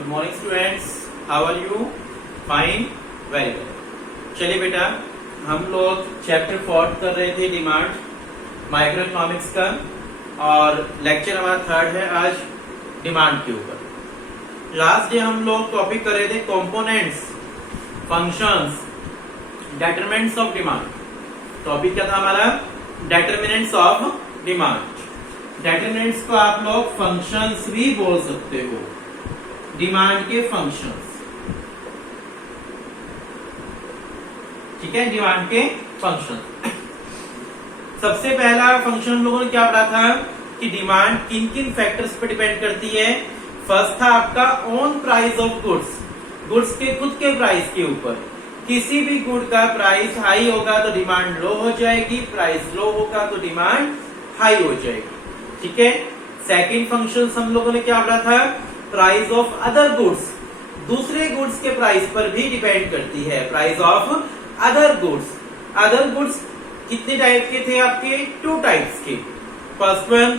Good morning students, how are you? Fine, very well. चलिए बेटा, हम लोग चैप्टर 4 कर रहे थे डिमांड माइक्रो इकोनॉमिक्स का, और लेक्चर हमारा 3rd है आज डिमांड के ऊपर। लास्ट डे हम लोग टॉपिक कर रहे थे components, functions, determinants of demand. Topic क्या था हमारा? Determinants of demand. डिटरमिनेंट्स को आप लोग फंक्शंस भी बोल सकते हो, डिमांड के फंक्शंस। ठीक है, डिमांड के फंक्शन। सबसे पहला फंक्शन हम लोगों ने क्या पढ़ा था कि डिमांड किन किन फैक्टर्स पर डिपेंड करती है। फर्स्ट था आपका on price of goods, goods के खुद के प्राइस के ऊपर। किसी भी गुड का प्राइस हाई होगा तो डिमांड लो हो जाएगी, प्राइस लो होगा तो डिमांड हाई हो जाएगी। ठीक है। सेकंड फंक्शन हम लोगों ने क्या पढ़ा था? प्राइस ऑफ अदर गुड्स, दूसरे गुड्स के प्राइस पर भी डिपेंड करती है। Price of other goods. Other goods कितने टाइप के थे आपके? 2 टाइप्स के। First one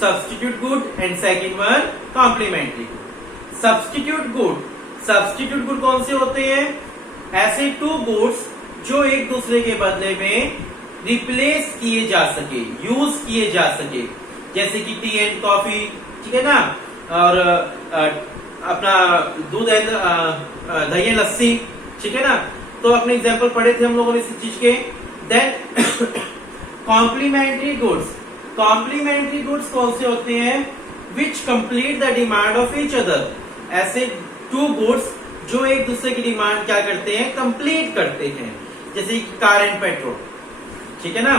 substitute good and second one complementary good. Substitute good, substitute good कौन से होते हैं? ऐसे 2 गुड्स जो एक दूसरे के बदले में रिप्लेस किए जा सके, यूज किए जा सके, जैसे कि टी एंड कॉफी। ठीक है ना, और अपना दूध एंड दही एंड लस्सी। ठीक है ना, तो अपने एग्जांपल पढ़े थे हम लोगों ने इस चीज के। Then complementary goods, complementary goods कौन से होते हैं? Which complete the demand of each other. ऐसे 2 गुड्स जो एक दूसरे की डिमांड क्या करते हैं? कंप्लीट करते हैं, जैसे कार एंड पेट्रोल। ठीक है ना,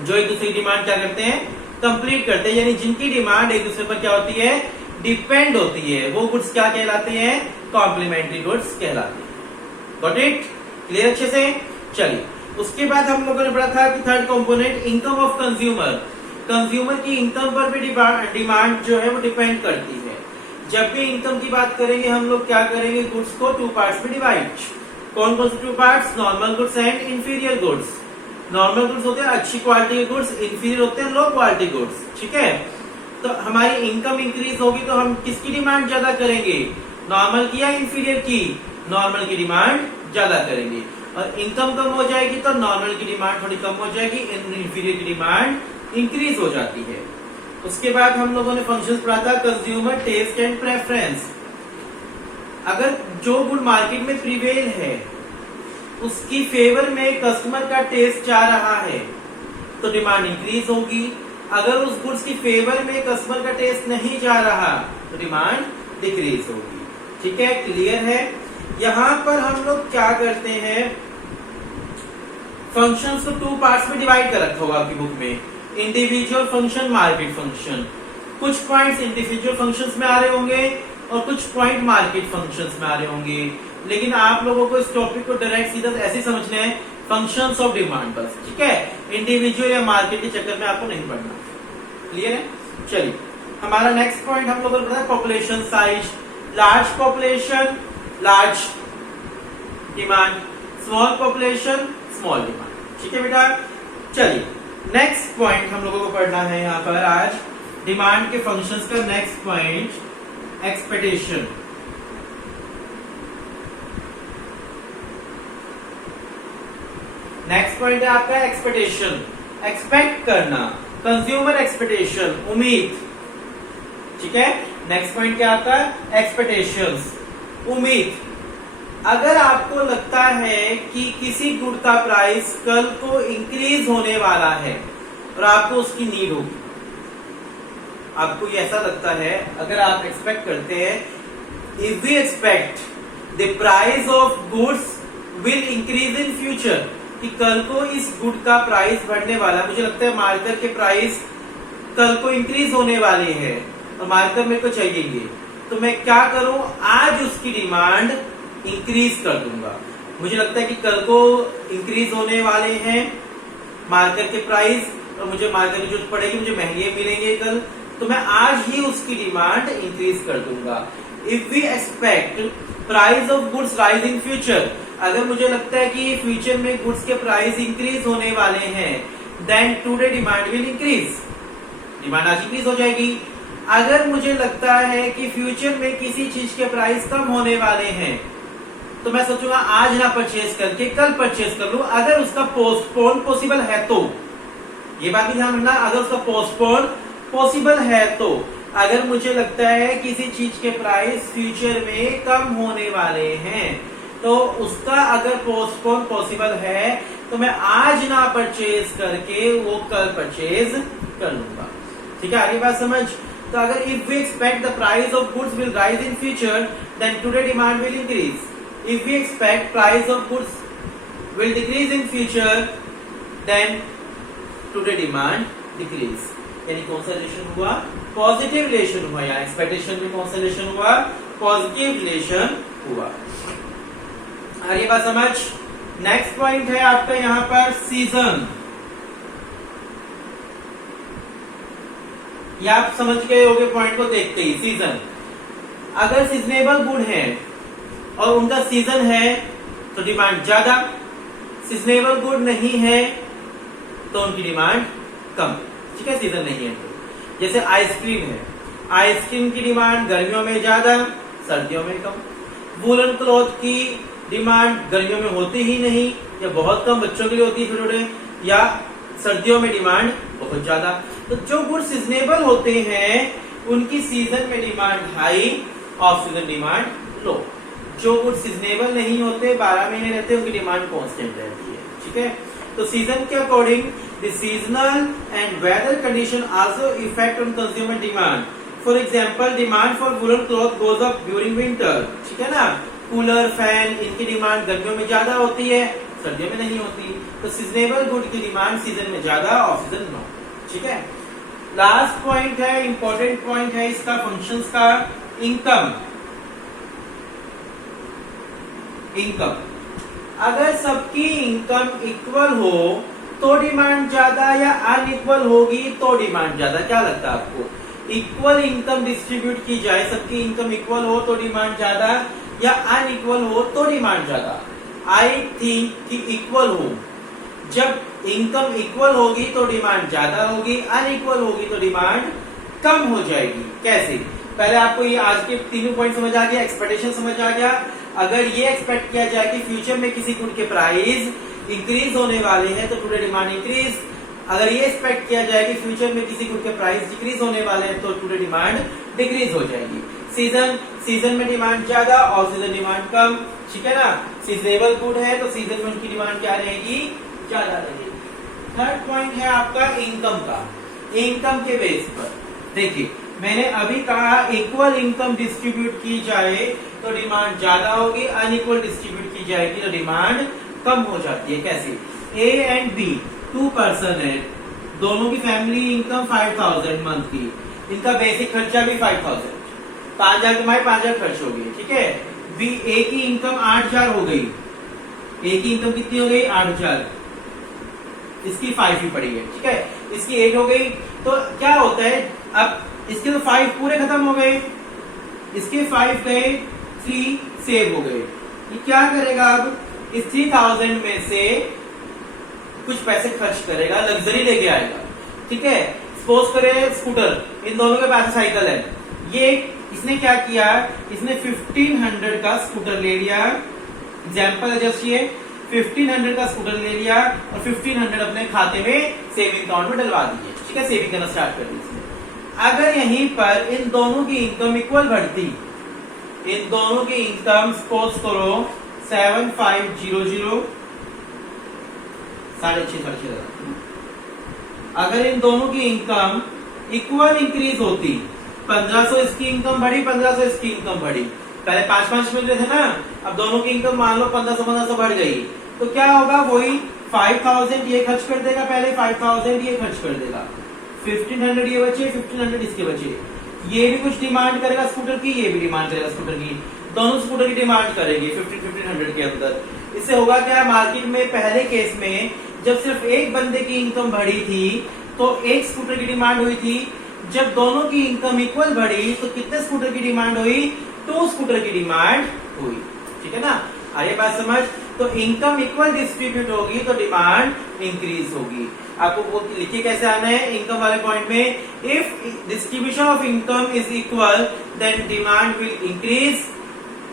जो एक दूसरे की डिमांड क्या करते हैं? कंप्लीट करते हैं, यानी जिनकी डिमांड एक दूसरे पर क्या होती है? डिपेंड होती है। वो गुड्स क्या कहलाते हैं? कॉम्प्लीमेंट्री गुड्स कहलाते हैं। Got it? क्लियर अच्छे से? चलिए, उसके बाद हम लोगों ने पढ़ा था कि third component income of consumer. Consumer की इनकम पर भी डिमांड जो है वो डिपेंड करती है। जब भी इनकम की बात करेंगे हम लोग क्या करेंगे? गुड्स को 2 पार्ट्स में डिवाइड। कौन कौन से 2 parts? Normal goods and inferior goods. Normal goods होते हैं अच्छी क्वालिटी के गुड्स, इंफीरियर होते हैं लो क्वालिटी गुड्स। ठीक है, तो हमारी इनकम इंक्रीज होगी तो हम किसकी डिमांड ज्यादा करेंगे? नॉर्मल की या इंफीरियर की? नॉर्मल की डिमांड ज्यादा करेंगे। और इनकम कम हो जाएगी तो नॉर्मल की डिमांड थोड़ी कम हो जाएगी, इंफीरियर की डिमांड इंक्रीज हो जाती है। उसके बाद हम लोगों ने फंक्शंस पढ़ा था कंज्यूमर टेस्ट एंड प्रेफरेंस। अगर जो गुड मार्केट में प्रिवेल है उसकी फेवर में कस्टमर का टेस्ट जा रहा है तो डिमांड इंक्रीज होगी। अगर उस गुड्स की फेवर में कस्टमर का टेस्ट नहीं जा रहा तो डिमांड डिक्रीज होगी। ठीक है, क्लियर है? यहां पर हम लोग क्या करते हैं, फंक्शंस को 2 पार्ट्स में डिवाइड कर रखा होगा आपकी बुक में। Individual function, market function. कुछ पॉइंट्स इंडिविजुअल फंक्शंस में आ रहे होंगे और कुछ पॉइंट मार्केट फंक्शंस में आ रहे होंगे, लेकिन आप लोगों को इस टॉपिक को डायरेक्ट सीधा ऐसे समझना है, फंक्शंस ऑफ डिमांड बस। ठीक है, इंडिविजुअल या मार्केट के चक्कर में आपको नहीं पढ़ना। क्लियर है? चलिए, हमारा नेक्स्ट पॉइंट हम लोगों को पता है population size. Large population large demand, small population small demand. ठीक है बेटा, चलिए नेक्स्ट पॉइंट हम लोगों को पढ़ना है यहाँ पर आज डिमांड के फंक्शंस का। Next point expectation. Next point है आपका एक्सपेक्टेशन, एक्सपेक्ट करना, कंज्यूमर एक्सपेक्टेशन, उम्मीद। ठीक है, नेक्स्ट पॉइंट क्या आता है? एक्सपेक्टेशंस, उम्मीद। अगर आपको लगता है कि किसी गुड का प्राइस कल को इंक्रीज होने वाला है और आपको उसकी नीड होगी, आपको ये ऐसा लगता है, अगर आप एक्सपेक्ट करते हैं, if we expect the price of goods will increase in future, कि कल को इस गुड का प्राइस बढ़ने वाला, मुझे लगता है मार्कर के प्राइस कल को इंक्रीज होने वाले हैं और मार्कर मेरे को चाहिए, तो मैं क्या करूं? आज उसकी डिमांड इंक्रीज कर दूंगा। मुझे लगता है कि कल को इंक्रीज होने वाले हैं मार्कर के प्राइस और मुझे मार्कर की जरूरत पड़ेगी, मुझे महंगे मिलेंगे कल, तो मैं आज ही उसकी डिमांड इंक्रीज कर दूंगा। If we expect price of goods rise in future, अगर मुझे लगता है कि फ्यूचर में गुड्स के प्राइस इंक्रीज होने वाले हैं, then today demand will increase, demand आज इंक्रीज हो जाएगी। अगर मुझे लगता है कि फ्यूचर में किसी चीज के प्राइस कम होने वाले हैं तो मैं सोचूंगा आज ना परचेज करके कल परचेज कर लूं। अगर उसका पोस्टपोन पॉसिबल है तो, ये बात भी ध्यान रखना, अगर उसका पोस्टपोन पॉसिबल है तो, अगर मुझे लगता है किसी चीज के प्राइस फ्यूचर में कम होने वाले हैं तो उसका अगर पोस्टपोन पॉसिबल है तो मैं आज ना परचेज करके वो कल परचेज कर लूंगा। ठीक है, आगे बात समझ। तो अगर if we expect the price of goods will rise in future then today demand will increase. If we expect price of goods will decrease in future then today demand decrease. यानी कौन सा रिलेशन हुआ? Positive relation हुआ। यहाँ expectation में कौन सा relation हुआ? पॉजिटिव रिलेशन हुआ। आगे बात समझ। नेक्स्ट पॉइंट है आपका यहाँ पर सीजन। ये आप समझ गए होंगे पॉइंट को देखते ही। सीजन, अगर सीजनेबल गुड है और उनका सीजन है तो डिमांड ज्यादा, सीजनेबल गुड नहीं है तो उनकी डिमांड कम। ठीक है, सीजन नहीं है तो। जैसे आइसक्रीम है, आइसक्रीम की डिमांड गर्मियों में ज्यादा, सर्दियों में कम। वूलन क्लॉथ की डिमांड गर्मियों में होती ही नहीं या बहुत कम, बच्चों के लिए होती है छोटे, या सर्दियों में डिमांड बहुत ज्यादा। तो जो गुड सीजनेबल होते हैं उनकी सीजन में demand high, off season demand low. जो गुड सीजनेबल नहीं होते, 12 महीने रहते, उनकी डिमांड कांस्टेंट रहती है। ठीक है, तो सीजन के according the seasonal and weather condition also effect on consumer demand. For example, demand for woollen cloth goes up during winter. ठीक है ना, कूलर, फैन, इनकी डिमांड गर्मियों में ज्यादा होती है, सर्दियों में नहीं होती। तो सीजनेबल गुड की डिमांड सीजन में ज्यादा, ऑफ सीजन नो। ठीक है, लास्ट पॉइंट है, इंपॉर्टेंट पॉइंट है इसका, फंक्शंस का, इनकम। इनकम, अगर सबकी इनकम इक्वल हो तो डिमांड ज्यादा, या अनइक्वल होगी तो डिमांड ज्यादा? क्या लगता है आपको? इक्वल इनकम डिस्ट्रीब्यूट की जाए, सबकी इनकम इक्वल हो तो डिमांड ज्यादा, या अनइक्वल हो तो डिमांड ज्यादा? आई थिंक कि इक्वल हो। जब इनकम इक्वल होगी तो डिमांड ज्यादा होगी, अनइक्वल होगी तो डिमांड कम हो जाएगी। कैसे? पहले आपको ये आज के तीनों पॉइंट समझ आ गया, एक्सपेक्टेशन समझ आ गया। अगर ये एक्सपेक्ट किया जाए कि फ्यूचर में किसी गुड के प्राइस इंक्रीज होने वाले हैं तो टुडे डिमांड इंक्रीज। अगर ये एक्सपेक्ट किया जाए कि फ्यूचर में किसी गुड के प्राइस डिक्रीज होने वाले हैं तो टुडे डिमांड डिक्रीज हो जाएगी। सीजन, सीजन में डिमांड ज्यादा, और सीजन डिमांड कम। ठीक है ना, सीजनेबल गुड है तो सीजन में उनकी डिमांड क्या रहेगी? ज्यादा रहेगी। थर्ड पॉइंट है आपका इनकम का। इनकम के बेस पर देखिए, मैंने अभी कहा इक्वल इनकम डिस्ट्रीब्यूट की जाए तो डिमांड ज्यादा होगी, अनइक्वल डिस्ट्रीब्यूट की जाएगी तो डिमांड कम हो जाती है। कैसे? ए एंड बी 2 पर्सन है, दोनों की फैमिली इनकम 5000 मंथ की, इनका बेसिक खर्चा भी 5000, 5000 कमाए 5000 खर्च हो गई। ठीक है, बी ए की इनकम 8000 हो गई। ए की इनकम कितनी हो गई? 8000, इसकी 5 ही पड़ी है। ठीक है, इसकी 8 हो गई। तो क्या होता है, अब इसके तो 5 पूरे खत्म हो गए, इसके 5 गए, 3 सेव हो गए। ये क्या करेगा? अब इस 3000 में से कुछ पैसे खर्च करेगा, लग्जरी लेके आएगा। ठीक है, सपोज करें स्कूटर, इन दोनों के पास साइकिल है, ये इसने क्या किया, इसने 1500 का स्कूटर ले लिया। एग्जाम्पल है जस्ट ये, 1500 का स्कूटर ले लिया और 1500 अपने खाते में सेविंग अकाउंट में डलवा दिए। ठीक है, सेविंग करना स्टार्ट कर दी इसने। अगर यहीं पर इन दोनों की इनकम इक्वल बढ़ती, इन दोनों की इनकम सपोज करो 7500, 6.5 अगर इन दोनों की इनकम इक्वल इंक्रीज होती, 1500 इसकी इनकम बढ़ी, 1500 इसकी इनकम बढ़ी, पहले 5-5 मिलते थे ना, अब दोनों की इनकम मान लो 1500 बढ़ गई, तो क्या होगा? वही 5000 ये खर्च कर देगा, पहले 5000 ये खर्च कर देगा, 1500 ये बचे, 1500 इसके बचे। ये भी कुछ डिमांड करेगा स्कूटर की, ये भी डिमांड करेगा स्कूटर की, दोनों स्कूटर की डिमांड करेगी 1500 के अंदर। इससे होगा क्या? मार्केट में पहले केस में जब सिर्फ एक बंदे की इनकम बढ़ी थी तो एक स्कूटर की डिमांड हुई थी, जब दोनों की इनकम इक्वल बढ़ी तो कितने स्कूटर की डिमांड हुई? 2 स्कूटर की डिमांड हुई। ठीक है ना, आइए बात समझ। तो इनकम इक्वल डिस्ट्रीब्यूट होगी तो डिमांड इंक्रीज होगी। आपको वो लिखे कैसे आना है इनकम वाले पॉइंट में, if distribution of income is equal then demand will increase,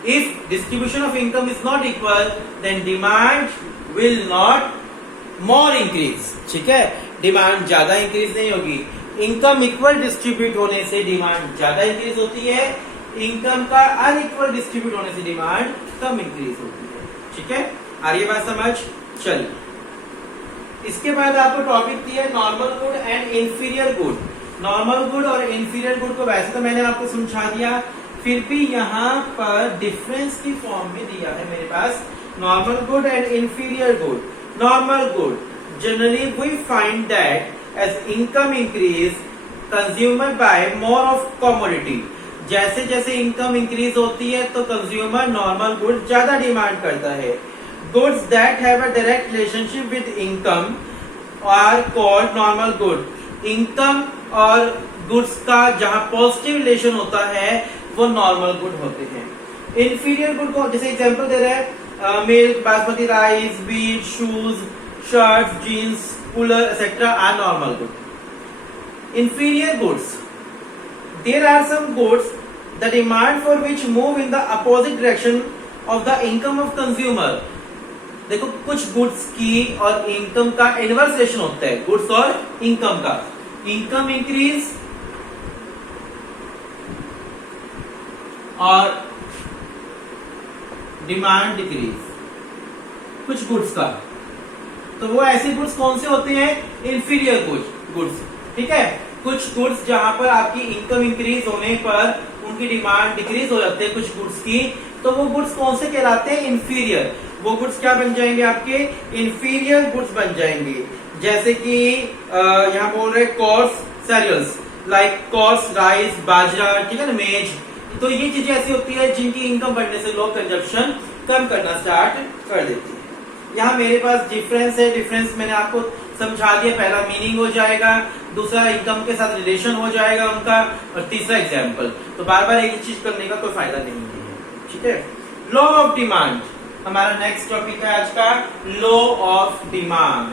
if distribution of income is not equal then demand will not more increase. ठीक है, डिमांड ज्यादा इंक्रीज नहीं होगी। इनकम इक्वल डिस्ट्रीब्यूट होने से डिमांड ज्यादा इंक्रीज होती है, इनकम का अनइक्वल डिस्ट्रीब्यूट होने से डिमांड कम इंक्रीज होती है। ठीक है, आ रही है बात समझ? चलिए, इसके बाद आपको टॉपिक दिया है normal good and inferior good. Normal good और इंफीरियर गुड को वैसे तो मैंने आपको समझा दिया, फिर भी यहाँ पर डिफरेंस की फॉर्म में दिया है मेरे पास normal good and inferior good. Normal good, generally we find that as income increase consumer buy more of commodity. जैसे जैसे इनकम इंक्रीज होती है तो कंज्यूमर नॉर्मल गुड ज्यादा डिमांड करता है। Goods that have a direct relationship with income are called normal good. Income और goods का जहां पॉजिटिव रिलेशन होता है वो नॉर्मल गुड होते हैं। इंफीरियर गुड को जैसे एग्जांपल दे रहे हैं, milk, basmati rice, beet, shoes, shirts, jeans, cooler etcetera are normal good. Inferior goods, there are some goods the demand for which move in the opposite direction of the income of consumer। देखो, कुछ goods की और income का inverse relation होता है, goods और income का। Income increase और डिमांड डिक्रीज कुछ गुड्स का। तो वो ऐसे गुड्स कौन से होते हैं? Inferior goods. ठीक है, कुछ गुड्स जहां पर आपकी इनकम इंक्रीज होने पर उनकी डिमांड डिक्रीज हो जाती है कुछ गुड्स की, तो वो गुड्स कौन से कहलाते हैं? इंफीरियर। वो गुड्स क्या बन जाएंगे? आपके इंफीरियर गुड्स बन जाएंगे। जैसे कि यहाँ बोल रहे coarse cereals like coarse rice, बाजरा, ठीक है ना, मेज। तो ये चीजें ऐसी होती है जिनकी इनकम बढ़ने से लोग कंजप्शन कम करना स्टार्ट कर देते हैं। यहाँ मेरे पास डिफरेंस है, डिफरेंस मैंने आपको समझा दिया। पहला मीनिंग हो जाएगा, दूसरा इनकम के साथ रिलेशन हो जाएगा उनका, और तीसरा एग्जाम्पल। तो बार बार एक ही चीज करने का कोई फायदा नहीं है। ठीक है, लॉ ऑफ डिमांड हमारा नेक्स्ट टॉपिक है आज का, लॉ ऑफ डिमांड।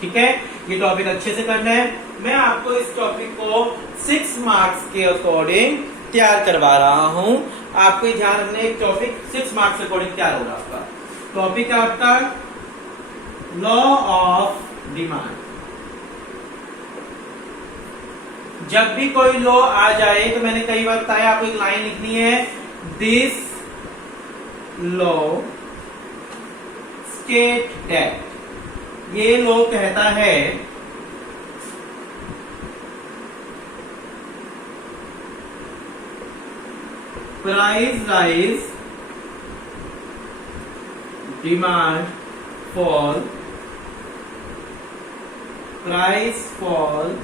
ठीक है, ये टॉपिक अच्छे से करना है। मैं आपको इस टॉपिक को 6 मार्क्स के अकॉर्डिंग तैयार करवा रहा हूं। आपको ध्यान रखना है, टॉपिक 6 मार्क्स के अकॉर्डिंग तैयार होगा आपका। टॉपिक है आपका लॉ ऑफ डिमांड। जब भी कोई लॉ आ जाए तो मैंने कई बार बताया, आपको एक लाइन लिखनी है, दिस लॉ स्टेट दैट। ये लॉ कहता है price rise, demand fall, price fall,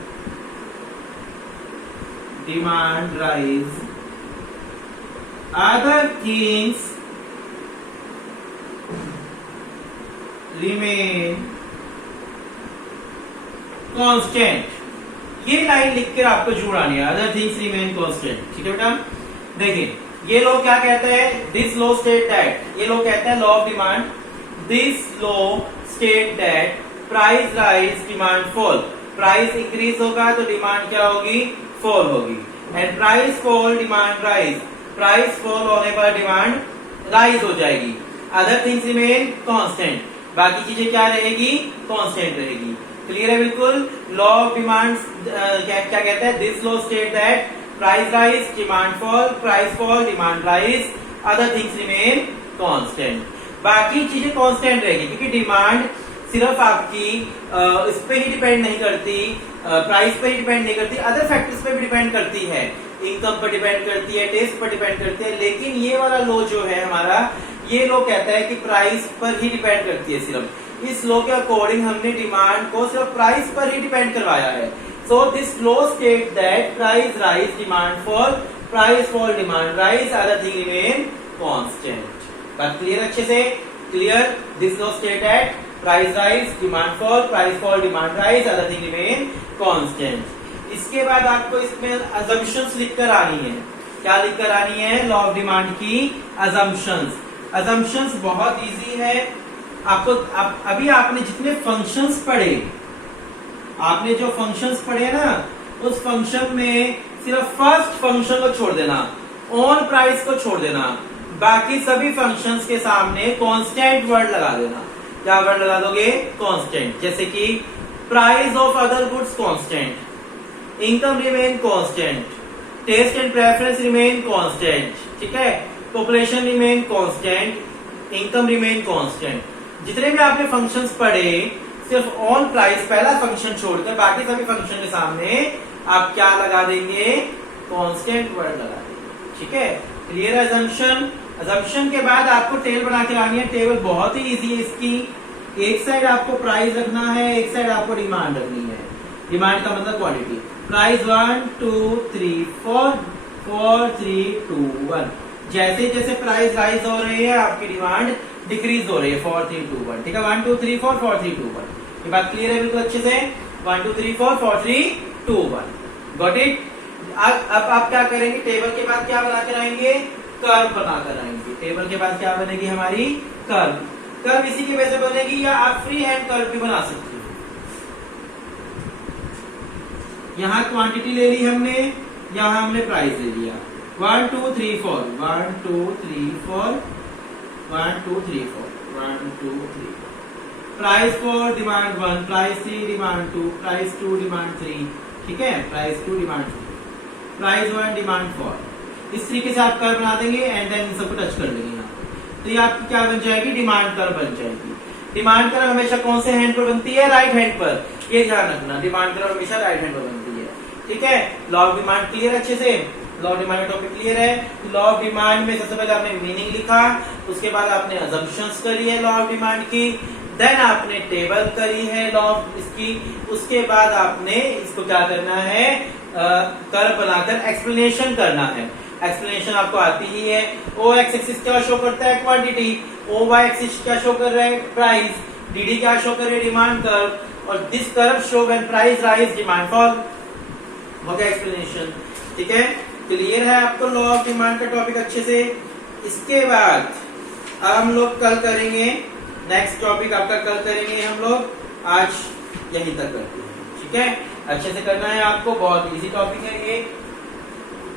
demand rise, other things remain constant। ये लाइन लिखकर आपको जुड़ानी है, other things remain constant। ठीक है बेटा, देखिए ये लॉ क्या कहता है, दिस लॉ स्टेट दैट। ये लॉ कहता है law of demand, this law state that price rise, demand fall. Price increase होगा तो डिमांड क्या होगी? फॉल होगी। And price fall, demand rise. Price fall होने पर डिमांड राइज हो जाएगी। अदर थिंग्स रिमेन कांस्टेंट, बाकी चीजें क्या रहेगी? कांस्टेंट रहेगी। क्लियर है बिल्कुल? लॉ ऑफ डिमांड क्या कहता है, this law state that price rise, demand fall, price fall, demand rise, other things remain constant. बाकी चीजें कांस्टेंट रहेगी, क्योंकि डिमांड सिर्फ आपकी इस पे ही डिपेंड नहीं करती, प्राइस पे ही डिपेंड नहीं करती, अदर फैक्टर्स पे भी डिपेंड करती है, इनकम पर डिपेंड करती है, टेस्ट पर डिपेंड करती है। लेकिन ये वाला लॉ जो है हमारा, ये लॉ कहता है कि प्राइस पर ही डिपेंड करती है सिर्फ। इस लॉ के अकॉर्डिंग हमने डिमांड को सिर्फ प्राइस पर ही डिपेंड करवाया है। So this law state that price rise, demand fall, price fall, demand rise, other thing remain constant. बात क्लियर अच्छे से? Clear? This law state that price rise, demand fall, price fall, demand rise, other thing remain constant. इसके बाद आपको इसमें assumptions लिखकर आनी है। क्या लिखकर आनी है? लॉ ऑफ डिमांड की अजम्पशंस। अजम्पशंस बहुत इजी है। आपको अभी आपने जितने फंक्शंस पढ़े आपने जो फंक्शंस पढ़े ना, उस फंक्शन में सिर्फ फर्स्ट फंक्शन को छोड़ देना, ऑन प्राइस को छोड़ देना, बाकी सभी फंक्शंस के सामने कांस्टेंट वर्ड लगा देना। क्या वर्ड लगा दोगे? कांस्टेंट। जैसे कि price of other goods constant, income remain constant, taste and preference remain constant, ठीक है, population remain constant, income remain constant. जितने भी आपने फंक्शंस पढ़े, सिर्फ ऑन प्राइस पहला फंक्शन छोड़कर बाकी सभी फंक्शन के सामने आप क्या लगा देंगे? कांस्टेंट वर्ड लगा देंगे। ठीक है, क्लियर अजम्पशन। अजम्पशन के बाद आपको टेबल बना के लानी है। टेबल बहुत ही इजी है इसकी। एक साइड आपको प्राइस रखना है, एक साइड आपको डिमांड रखनी है। डिमांड का मतलब क्वांटिटी। प्राइस 1 2 3 4 4 3 2 1। जैसे जैसे प्राइस राइज हो रही है, आपकी डिमांड डिक्रीज हो रही है। 4 3 2 1। ठीक है, 1 2 3 4 4 3 2 1। ये बात क्लियर है बिल्कुल अच्छे से? 1 2 3 4 4 3 2 1। Got it? अब आप क्या करेंगे? टेबल के बाद क्या बना कर आएंगे? कर्व बनाकर आएंगे। टेबल के बाद क्या बनेगी हमारी? कर्व। कर्व इसी की वजह से बनेगी, या आप फ्री हैंड कर्व भी बना सकते हो। यहाँ क्वांटिटी ले ली हमने, यहाँ हमने प्राइस ले लिया। 1 2 3 4 1 2 3 4 1 2 3 4 1 2 3 4। Price 4 demand 1, price 3 demand 2, price 2 demand 3। ठीक है, प्राइस 2 डिमांड 3, प्राइस 1 डिमांड 4। इस तरीके से आप कर्व बना देंगे एंड देन इन सबको टच कर देंगे यहाँ। तो ये आपकी क्या बन जाएगी? डिमांड कर्व बन जाएगी। डिमांड कर्व हमेशा कौन से हैंड पर बनती है? राइट हैंड पर। ये ध्यान रखना, डिमांड कर्व हमेशा राइट हैंड पर बनती है। ठीक है, लॉ ऑफ डिमांड क्लियर अच्छे से? लॉ ऑफ डिमांड का टॉपिक क्लियर है? लॉ ऑफ डिमांड में सबसे पहले आपने मीनिंग लिखा, उसके बाद आपने अजम्पशंस करी है लॉ ऑफ डिमांड की, देन आपने टेबल करी है लॉ ऑफ इसकी, उसके बाद आपने इसको क्या करना है? कर्व बनाकर एक्सप्लेनेशन करना है। एक्सप्लेनेशन आपको आती ही है। ओ एक्स एक्सिस क्या शो करता है? क्वांटिटी। ओ वाई एक्सिस क्या शो कर रहा है? प्राइस। डीडी क्या शो कर रही है? Demand curve. और this curve show when price rise demand fall. हो गया एक्सप्लेनेशन। ठीक है, क्लियर है आपको लॉ ऑफ डिमांड का टॉपिक अच्छे से? इसके बाद अब हम लोग कल करेंगे नेक्स्ट टॉपिक आपका, कल करेंगे हम लोग। आज यहीं तक करते हैं। ठीक है, अच्छे से करना है आपको, बहुत इजी टॉपिक है ये।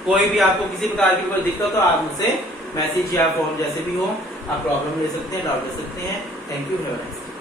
कोई भी आपको किसी प्रकार की कोई दिक्कत हो, आप मुझसे मैसेज या फोन जैसे भी हो, आप प्रॉब्लम ले सकते हैं, डाउट ले सकते हैं। Thank you, have a nice day.